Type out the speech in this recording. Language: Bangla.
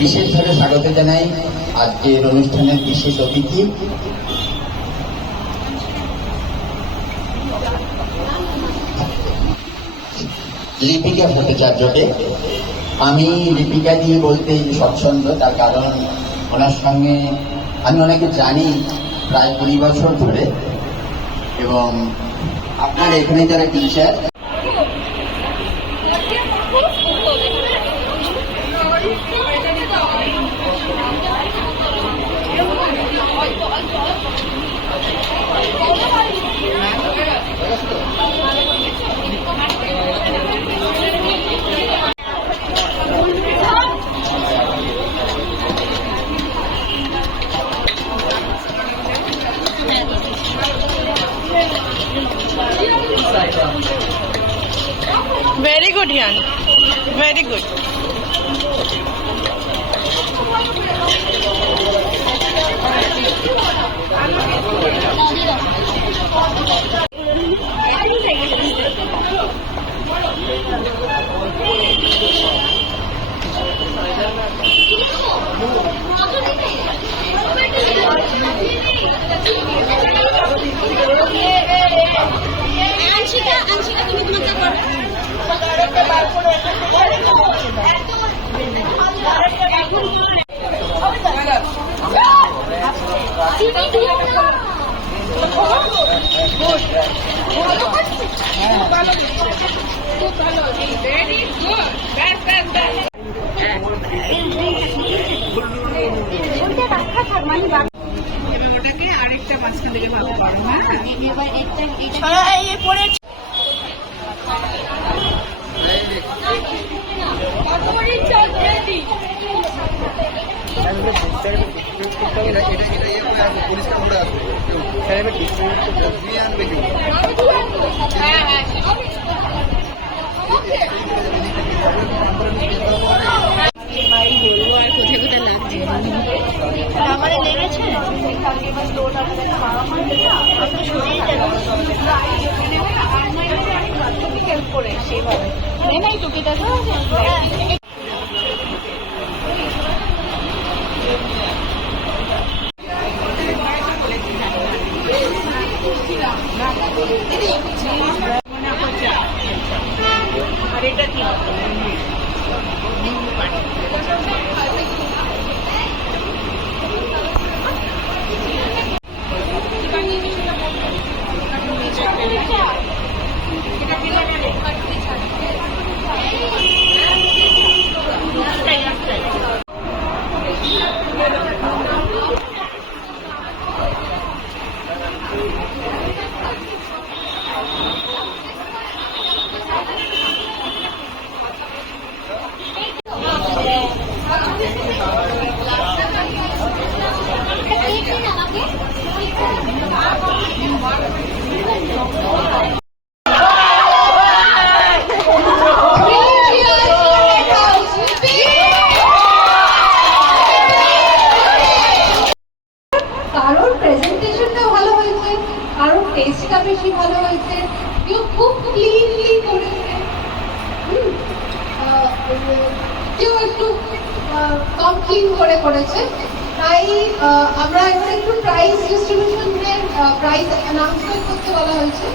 বিশেষভাবে স্বাগত জানাই আজকের অনুষ্ঠানের বিশেষ অতিথি লিপিকা ভট্টাচার্যকে। আমি লিপিকা দিয়ে বলতে স্বচ্ছন্দ, তার কারণ ওনার সঙ্গে আমি ওনাকে জানি প্রায় 20 বছর ধরে, এবং আপনার এখানে যারা teacher Very good, Yan. Very good. Anshika, তুমি তোমাকে আরেকটা মাঝখান থেকে ভালো পারো। হ্যাঁ পড়ে আমার লেগেছে হেল্প করে সেইভাবে নাই টুকিটা আর এটা কি টেস্টটা বেশি ভালো হয়েছে, কেউ খুব ক্লিনলি করেছে, কেউ একটু কম ক্লিন করে করেছে। তাই আমরা এখন একটু প্রাইজ ডিস্ট্রিবিউশনের প্রাইজ অ্যানাউন্সমেন্ট করতে বলা হয়েছে।